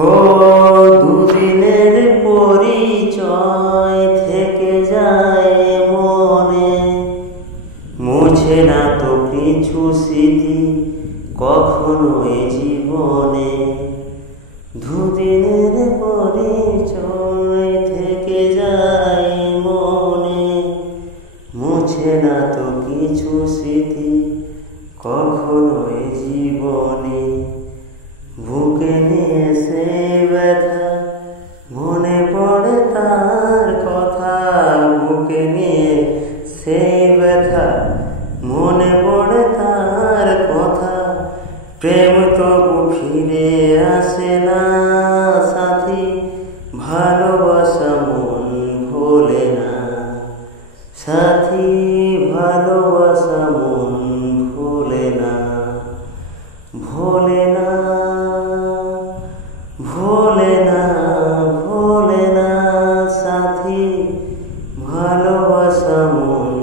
ও দুদিনের পরিচয় থেকে যায় মনে, মুছে না তো কিছু স্মৃতি কখনো এ জীবনে। দুদিনের পরিচয় থেকে যায় মনে, মুছে না তো কিছু স্মৃতি কখনো এ জীবনে। বুকে নিয়ে সেই ব্যথা মনে পড়ে তার কথা, বুকে নিয়ে সেই ব্যথা মনে পড়ে তার কথা। প্রেম তবু ফিরে আসে না সাথী, ভালোবাসা মন ভোলে না সাথী, ভালোবাসা মন ভোলে না, ভোলে না, ভোলে না, ভোলে না সাথী, ভালোবাসা মন